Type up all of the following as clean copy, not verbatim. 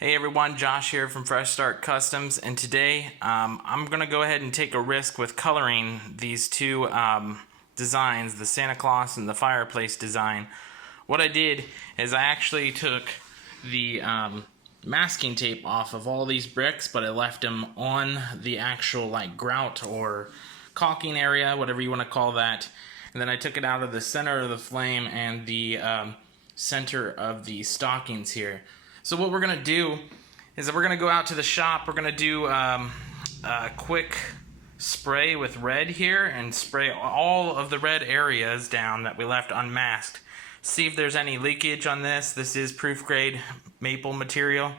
Hey everyone, Josh here from Fresh Start Customs, and today I'm going to go ahead and take a risk with coloring these two designs, the Santa Claus and the fireplace design. What I did is I actually took the masking tape off of all these bricks, but I left them on the actual grout or caulking area, whatever you want to call that, and then I took it out of the center of the flame and the center of the stockings here. So what we're going to do is that we're going to go out to the shop. We're going to do a quick spray with red here and spray all of the red areas down that we left unmasked. See if there's any leakage on this. This is proof grade maple material.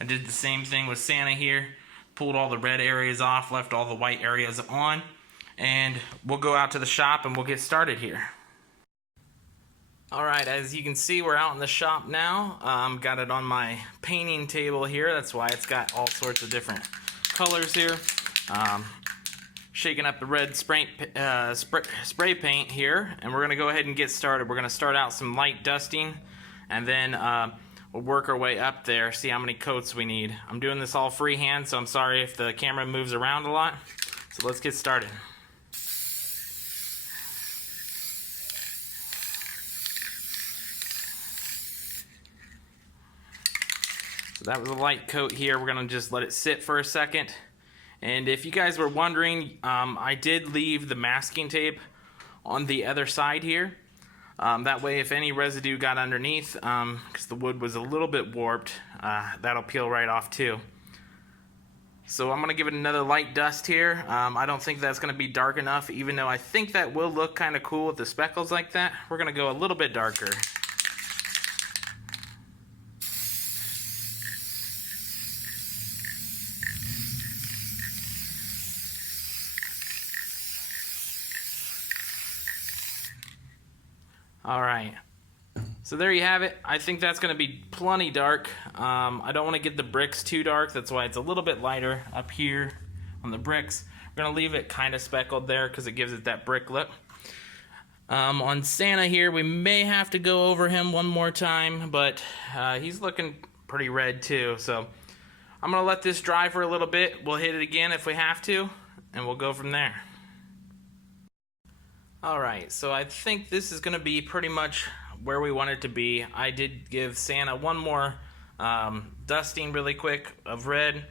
I did the same thing with Santa here. Pulled all the red areas off, left all the white areas on. And we'll go out to the shop and we'll get started here. Alright, as you can see, we're out in the shop now. Got it on my painting table here. That's why it's got all sorts of different colors here. Shaking up the red spray paint here, and we're going to go ahead and get started. We're going to start out some light dusting, and then we'll work our way up there, see how many coats we need. I'm doing this all freehand, so I'm sorry if the camera moves around a lot. So let's get started. So that was a light coat here. We're going to just let it sit for a second. And if you guys were wondering, I did leave the masking tape on the other side here. That way if any residue got underneath, because the wood was a little bit warped, that'll peel right off too. So I'm going to give it another light dust here. I don't think that's going to be dark enough, even though I think that will look kind of cool with the speckles like that. We're going to go a little bit darker. Alright, so there you have it. I think that's going to be plenty dark. I don't want to get the bricks too dark. That's why it's a little bit lighter up here on the bricks. We're going to leave it kind of speckled there because it gives it that brick look. On Santa here, we may have to go over him one more time, but he's looking pretty red too. So I'm going to let this dry for a little bit. We'll hit it again if we have to, and we'll go from there. Alright, so I think this is going to be pretty much where we want it to be. I did give Santa one more dusting really quick of red.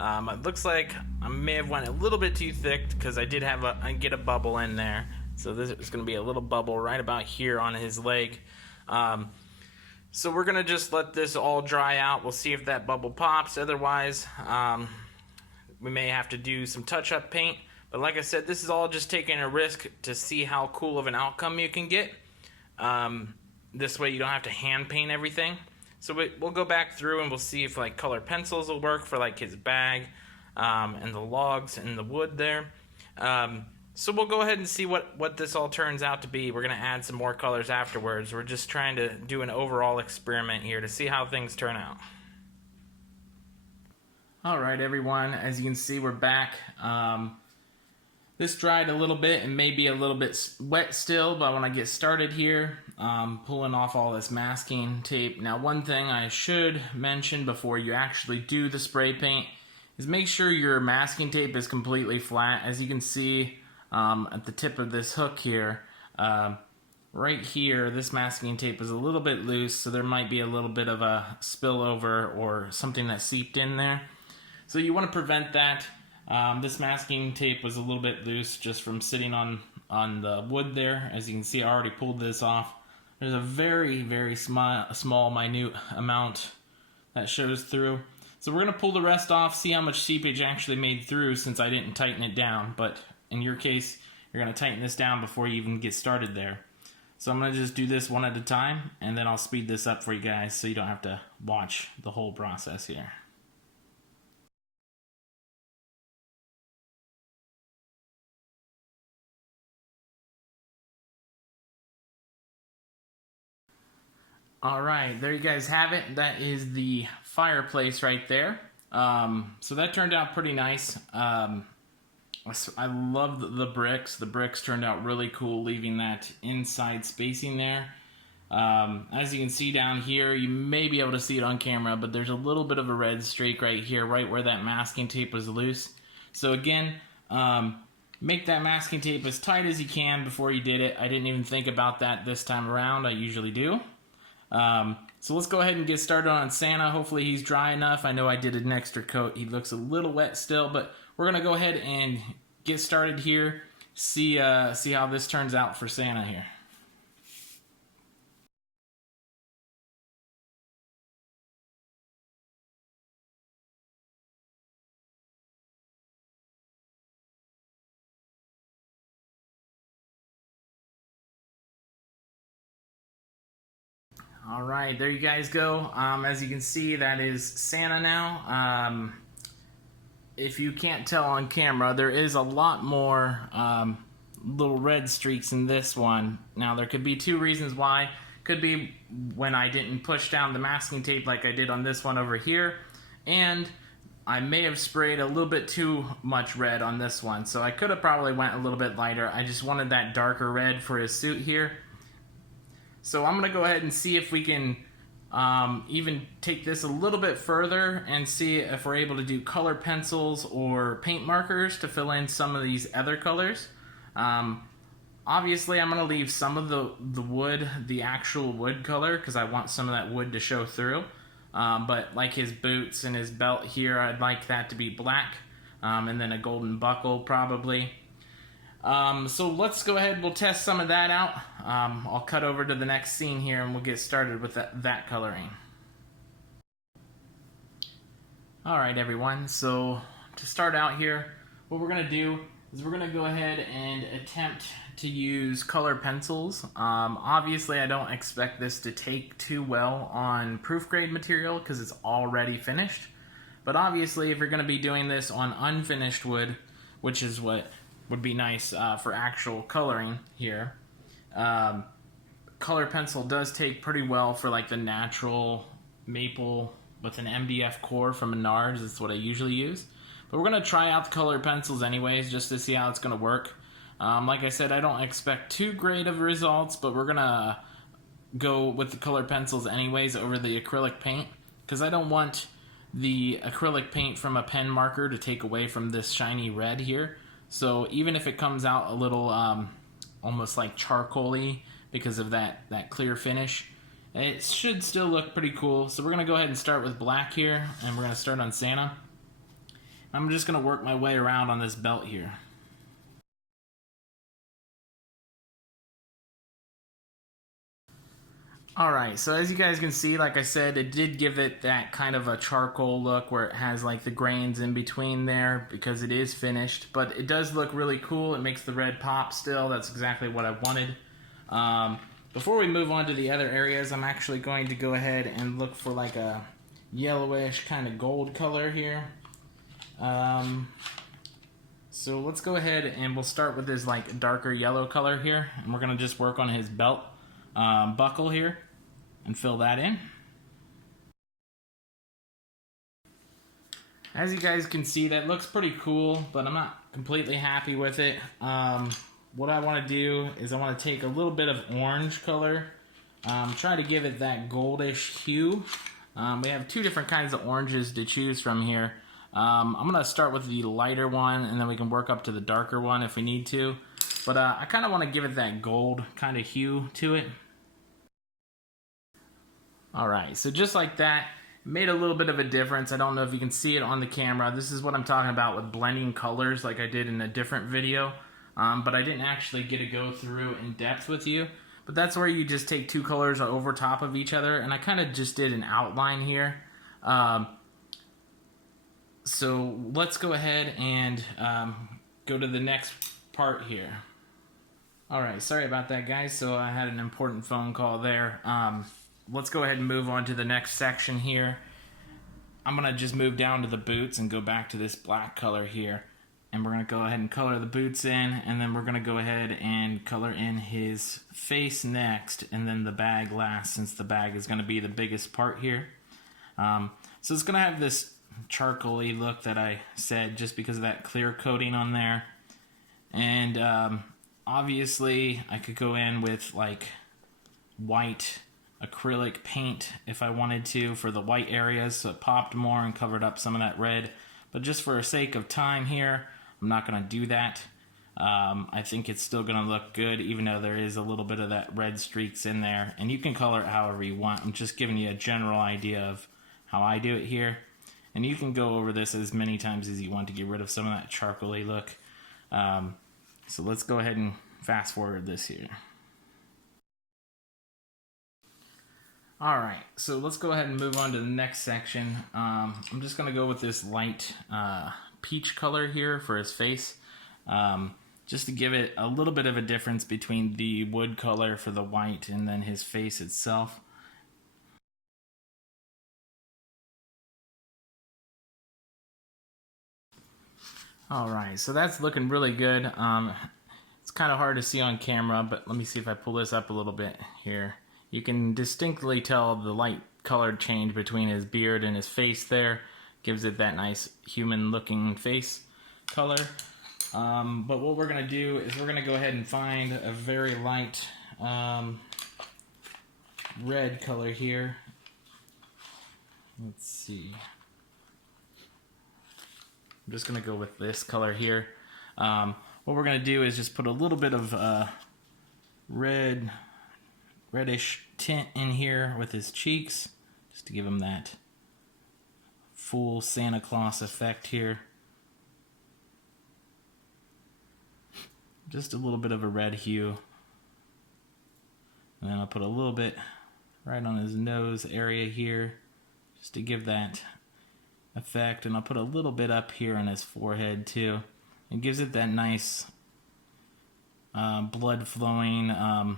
It looks like I may have went a little bit too thick because I did have get a bubble in there. So this is going to be a little bubble right about here on his leg. So we're going to just let this all dry out. We'll see if that bubble pops. Otherwise, we may have to do some touch-up paint. But like I said, this is all just taking a risk to see how cool of an outcome you can get. This way you don't have to hand paint everything. So we'll go back through and we'll see if color pencils will work for his bag and the logs and the wood there. So we'll go ahead and see what this all turns out to be. We're going to add some more colors afterwards. We're just trying to do an overall experiment here to see how things turn out. Alright everyone, as you can see we're back. This dried a little bit and may be a little bit wet still, but when I get started here, pulling off all this masking tape. Now one thing I should mention before you actually do the spray paint is make sure your masking tape is completely flat. As you can see at the tip of this hook here, right here, this masking tape is a little bit loose, so there might be a little bit of a spillover or something that seeped in there. So you want to prevent that. This masking tape was a little bit loose just from sitting on the wood there. As you can see, I already pulled this off. There's a very, very small, minute amount that shows through. So we're going to pull the rest off, see how much seepage actually made through since I didn't tighten it down. But in your case, you're going to tighten this down before you even get started there. So I'm going to just do this one at a time, and then I'll speed this up for you guys so you don't have to watch the whole process here. Alright, there you guys have it. That is the fireplace right there. So that turned out pretty nice. I love the bricks. The bricks turned out really cool, leaving that inside spacing there. As you can see down here, you may be able to see it on camera, but there's a little bit of a red streak right here, right where that masking tape was loose. So again, make that masking tape as tight as you can before you did it. I didn't even think about that this time around. I usually do. So let's go ahead and get started on Santa. Hopefully he's dry enough. I know I did an extra coat. He looks a little wet still, but we're going to go ahead and get started here. See how this turns out for Santa here. All right, there you guys go. As you can see, that is Santa now. If you can't tell on camera, there is a lot more little red streaks in this one. Now, there could be two reasons why. Could be when I didn't push down the masking tape like I did on this one over here, and I may have sprayed a little bit too much red on this one, so I could have probably went a little bit lighter. I just wanted that darker red for his suit here. So I'm going to go ahead and see if we can even take this a little bit further and see if we're able to do color pencils or paint markers to fill in some of these other colors. Obviously, I'm going to leave some of the wood, the actual wood color, because I want some of that wood to show through. But like his boots and his belt here, I'd like that to be black, and then a golden buckle probably. So let's go ahead, we'll test some of that out. I'll cut over to the next scene here and we'll get started with that coloring. Alright everyone, so to start out here, what we're going to do is we're going to go ahead and attempt to use color pencils. Obviously I don't expect this to take too well on proof grade material because it's already finished. But obviously if you're going to be doing this on unfinished wood, which is what would be nice for actual coloring here. Color pencil does take pretty well for like the natural maple with an MDF core from Menards. That's what I usually use. But we're going to try out the color pencils anyways just to see how it's going to work. Like I said, I don't expect too great of results, but we're going to go with the color pencils anyways over the acrylic paint because I don't want the acrylic paint from a pen marker to take away from this shiny red here. So even if it comes out a little almost like charcoal-y because of that clear finish, it should still look pretty cool. So we're going to go ahead and start with black here, and we're going to start on Santa. I'm just going to work my way around on this belt here. Alright, so as you guys can see, like I said, it did give it that kind of a charcoal look where it has like the grains in between there because it is finished. But it does look really cool. It makes the red pop still. That's exactly what I wanted. Before we move on to the other areas, I'm actually going to go ahead and look for like a yellowish kind of gold color here. So let's go ahead and we'll start with this like darker yellow color here. And we're going to just work on his belt buckle here and fill that in. As you guys can see, that looks pretty cool, but I'm not completely happy with it. What I want to do is I want to take a little bit of orange color, try to give it that goldish hue. We have two different kinds of oranges to choose from here. I'm going to start with the lighter one, and then we can work up to the darker one if we need to. But I kind of want to give it that gold kind of hue to it. Alright, so just like that, made a little bit of a difference. I don't know if you can see it on the camera. This is what I'm talking about with blending colors like I did in a different video. But I didn't actually get to go through in depth with you. But that's where you just take two colors over top of each other. And I kind of just did an outline here. So let's go ahead and go to the next part here. Alright, sorry about that guys. So I had an important phone call there. Let's go ahead and move on to the next section here. I'm going to just move down to the boots and go back to this black color here. And we're going to go ahead and color the boots in. And then we're going to go ahead and color in his face next. And then the bag last, since the bag is going to be the biggest part here. So it's going to have this charcoal-y look that I said just because of that clear coating on there. And obviously I could go in with like white acrylic paint if I wanted to for the white areas, so it popped more and covered up some of that red. But just for the sake of time here, I'm not going to do that. I think it's still going to look good, even though there is a little bit of that red streaks in there. And you can color it however you want. I'm just giving you a general idea of how I do it here. And you can go over this as many times as you want to get rid of some of that charcoaly look. So let's go ahead and fast forward this here. Alright, so let's go ahead and move on to the next section. I'm just going to go with this light peach color here for his face. Just to give it a little bit of a difference between the wood color for the white and then his face itself. Alright, so that's looking really good. It's kind of hard to see on camera, but let me see if I pull this up a little bit here. You can distinctly tell the light colored change between his beard and his face there. Gives it that nice human looking face color. But what we're going to do is we're going to go ahead and find a very light red color here. Let's see. I'm just going to go with this color here. What we're going to do is just put a little bit of reddish tint in here with his cheeks, just to give him that full Santa Claus effect here. Just a little bit of a red hue. And then I'll put a little bit right on his nose area here, just to give that effect. And I'll put a little bit up here on his forehead too. It gives it that nice blood flowing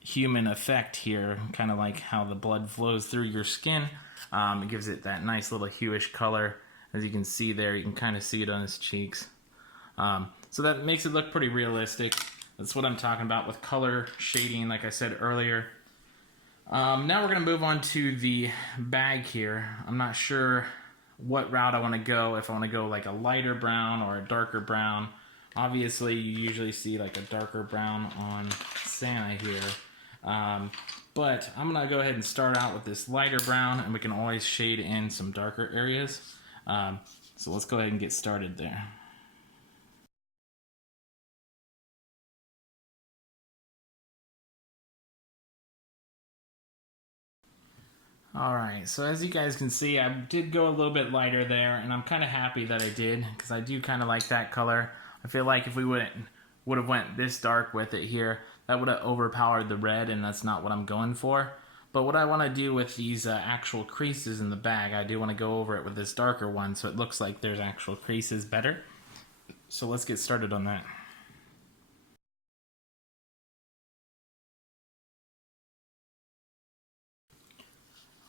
human effect here, kind of like how the blood flows through your skin. It gives it that nice little hueish color. As you can see there, you can kind of see it on his cheeks. So that makes it look pretty realistic. That's what I'm talking about with color shading, like I said earlier. Now we're going to move on to the bag here. I'm not sure what route I want to go, if I want to go like a lighter brown or a darker brown. Obviously, you usually see like a darker brown on Santa here. But I'm going to go ahead and start out with this lighter brown, and we can always shade in some darker areas. So let's go ahead and get started there. Alright, so as you guys can see, I did go a little bit lighter there, and I'm kind of happy that I did, because I do kind of like that color. I feel like if we would have went this dark with it here, that would have overpowered the red, and that's not what I'm going for. But what I want to do with these actual creases in the bag, I do want to go over it with this darker one, so it looks like there's actual creases better. So let's get started on that.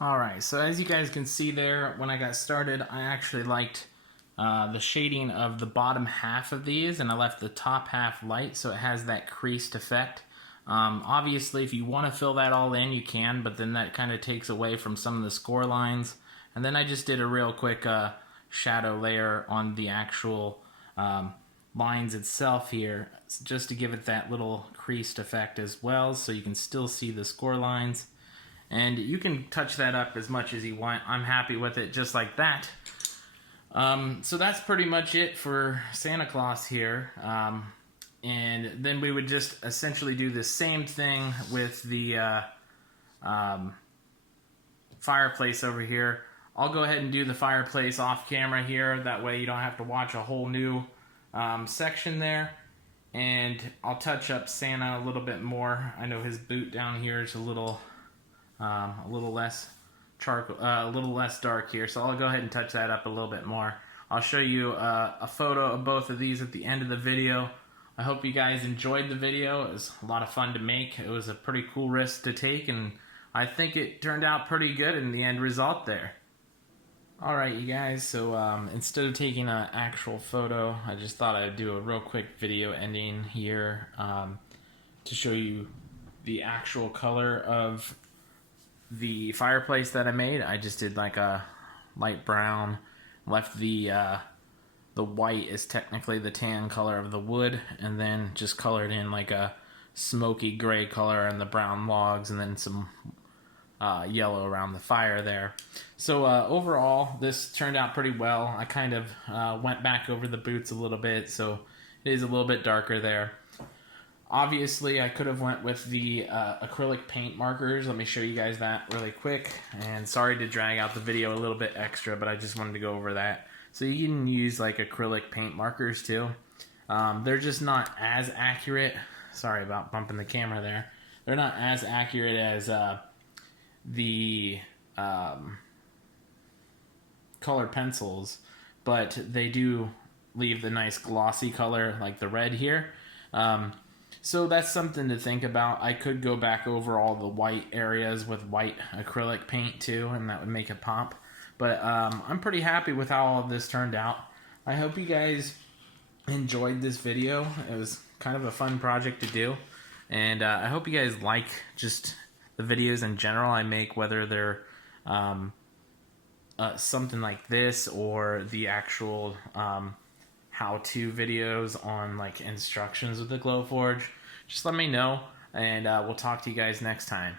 Alright, so as you guys can see there, when I got started, I actually liked the shading of the bottom half of these, and I left the top half light so it has that creased effect. Obviously, if you want to fill that all in, you can, but then that kind of takes away from some of the score lines. And then I just did a real quick shadow layer on the actual lines itself here, just to give it that little creased effect as well, so you can still see the score lines. And you can touch that up as much as you want. I'm happy with it just like that. So that's pretty much it for Santa Claus here. And then we would just essentially do the same thing with the fireplace over here. I'll go ahead and do the fireplace off camera here. That way you don't have to watch a whole new section there. And I'll touch up Santa a little bit more. I know his boot down here is a little less charcoal, a little less dark here, so I'll go ahead and touch that up a little bit more. I'll show you a photo of both of these at the end of the video. I hope you guys enjoyed the video. It was a lot of fun to make. It was a pretty cool risk to take, and I think it turned out pretty good in the end result there. Alright you guys, so instead of taking an actual photo, I just thought I'd do a real quick video ending here to show you the actual color of the fireplace that I made. I just did like a light brown, left the white is technically the tan color of the wood, and then just colored in like a smoky gray color and the brown logs, and then some yellow around the fire there. So overall, this turned out pretty well. I kind of went back over the boots a little bit, so it is a little bit darker there. Obviously, I could have went with the acrylic paint markers. Let me show you guys that really quick. And sorry to drag out the video a little bit extra, but I just wanted to go over that. So you can use like acrylic paint markers too. They're just not as accurate. Sorry about bumping the camera there. They're not as accurate as the color pencils, but they do leave the nice glossy color like the red here. So that's something to think about. I could go back over all the white areas with white acrylic paint too, and that would make it pop. But I'm pretty happy with how all of this turned out. I hope you guys enjoyed this video. It was kind of a fun project to do. And I hope you guys like just the videos in general I make, whether they're something like this or the actual how-to videos on like instructions with the Glowforge. Just let me know, and we'll talk to you guys next time.